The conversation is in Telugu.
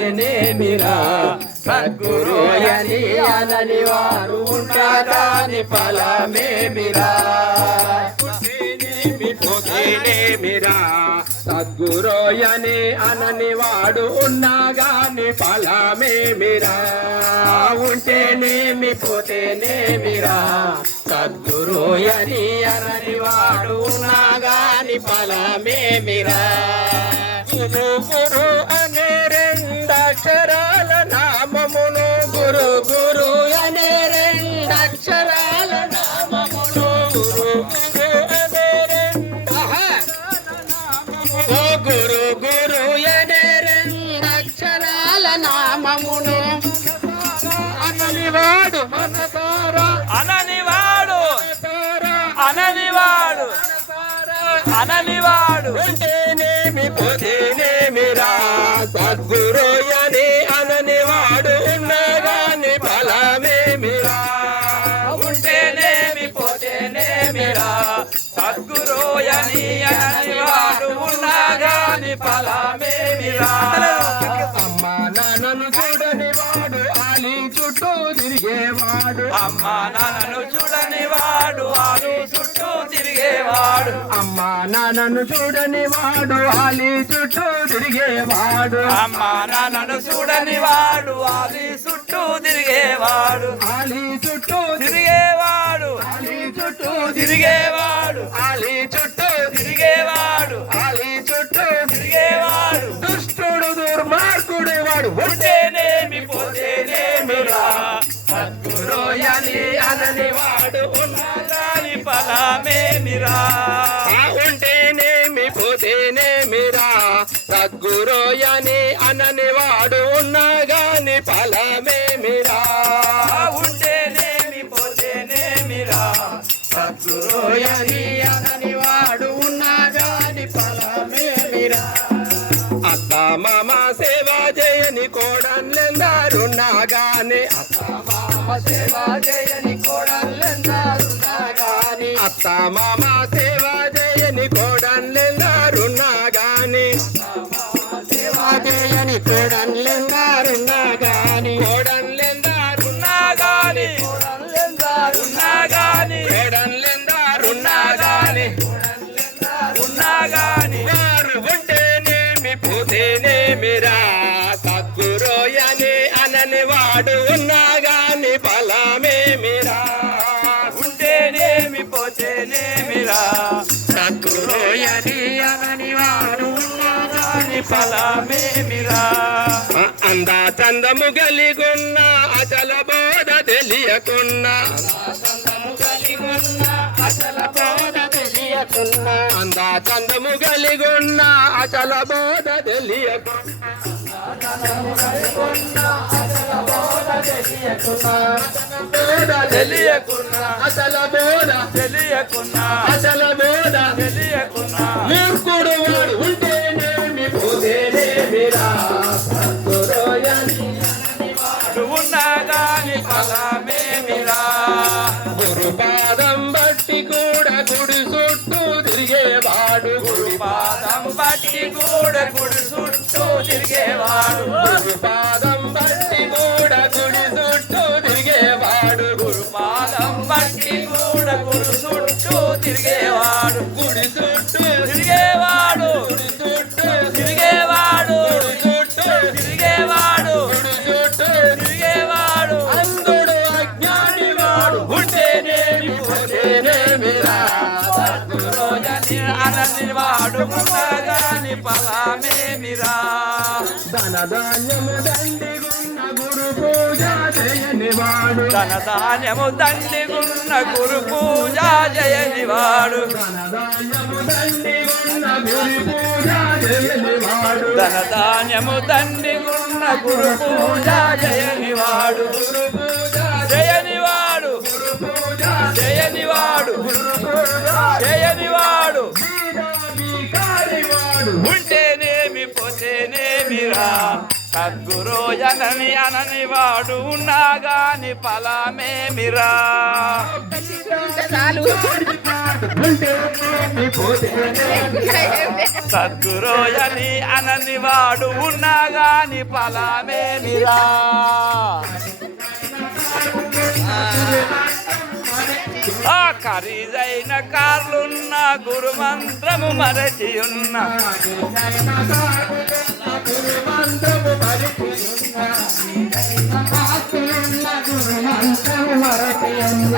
పోతేనేమిరా సద్గురోయని అనని వారు ఉంటాగాని ఫలమేమిరా పోతేనేమిరా సద్గురోయని అనని వాడు ఉన్నాగాని ఫలమేమిరా ఉంటేనేమి పోతేనేమిరా సద్గురోయని అనని వాడు ఉన్నాగాని ఫలమేమిరా గురు గురు అనే రెండక్షరాల నామమును గురు గురు అనే రెండక్షరాల నామమును గురు గురు అనే గురు గురు అనే రెండక్షరాల నామమును అననివాడు మనసారా అననివాడు అననివాడు అననివాడు ఉంటేనేమి పోతేనేమిరా సద్గురోయని అననివాడు ఉన్నగాని ఫలమేమిరా ఉంటేనేమి పోతేనేమిరా సద్గురోయని అననివాడు ఉన్నాగాని ఫలమేమిరా అమ్మా నాన్నను చూడని వాడు ఆలి చుట్టూ తిరిగేవాడు అమ్మా నాన్నను చూడని వాడు ఆలి చుట్టూ తిరిగేవాడు అమ్మా నాన్నను చూడని వాడు ఆలి చుట్టూ తిరిగేవాడు అమ్మా నాన్నను చూడని వాడు ఆలి చుట్టూ తిరిగేవాడు ఆలి చుట్టూ తిరిగేవాడు ఆలి చుట్టూ తిరిగేవాడు ఆలి చుట్టూ తిరిగేవాడు ఆలి చుట్టూ తిరిగేవాడు దుష్టుడు దుర్మార్గుడు వాడు ఉంటేనేమి పోతేనేమిరా సద్గురోయని అనని వాడు ఉన్నాగాని ఫలమేమిరా ఉంటేనేమి పోతేనేమిరా సద్గురోయని అనని వాడు ఉన్నాగాని ఫలమేమిరా ఉంటేనేమి పోతేనేమిరా సద్గురోయని అనని వాడు ఉన్నాగాని ఫలమేమిరా అత్త మామ సేవ చేయని కోడన్లెందరున్నాగాని అత్త మామ సేవ చేయని కోడన్లెందరున్నాగాని అత్త మామ సేవ చేయని కోడన్లెందరున్నాగాని సేవ చేయని కోడన్లెందరున్నాగాని ఉన్నాగాని ఉన్నాగాని కోడన్లెందరున్నాగాని ఉన్నాగాని వారు ఉంటేనేమి పోతేనేమిరా సద్గురోయని అనని వాడు ఉన్నాగాని ఫలమేమిరా ఉంటేనేమి పోతేనేమిరా సద్గురోయని అనని వాడు ఉన్నాగాని ఫలమేమిరా అందా చందము గలిగున్న అచల బోధ తెలియకున్నా అందా చందము గలిగున్న అచల బోధ తెలియకున్నా అచల బోధ తెలియకున్నా అచల బోధ తెలియకున్నా మూర్ఖుడు వాడు ఉంటేనేమి పోతేనేమిరా సద్గురోయని ఉన్నాగాని ఫలమేమిరా గురుపాదం బట్టి కూడా గుడి చుట్టూ తిరిగేవాడు పాదం బట్టి కూడా గుడి చుట్టూ తిరిగేవాడు గురుపాదం బట్టి కూడా గుడి చుట్టూ తిరిగేవాడు పాదం బట్టి కూడా గుడి చుట్టూ తిరిగేవాడు గుడి చుట్టూ తిరిగేవాడు గుడి చుట్టూ తిరిగేవాడు చుట్టూ తిరిగేవాడు గుడి చుట్టూ తిరిగేవాడు అందుడు అజ్ఞాని వాడు ఉంటేనేమి పోతేనేమిరా సద్గురోయని అనని వాడు ఉండగాని ఫలమేమిరా ధనధాన్యము దండిగున్న గురు పూజ చేయని వాడు ధనధాన్యము దండిగున్న గురు పూజ చేయని వాడు ధనధాన్యము దండిగున్న గురు పూజ చేయని వాడు ధనధాన్యము దండిగున్న గురు పూజ చేయని వాడు గురు పూజ చేయని వాడు గురు పూజ చేయని వాడు గురు పూజ చేయని వాడు బీకారి వాడు ఉంటేనేమి పోతేనేమిరా సద్గురోయనని అనని వాడు ఉన్నాగాని ఫలమేమిరా చాలు ఉంటేనేమి పోతేనేమి సద్గురోయని అనని వాడు ఉన్నా గాని ఫలమేమిరా ఆ ఖరీదైన కార్లున్న గురు మంత్రము మరచి ఉన్న గురుమంత్రము మరచి ఉన్న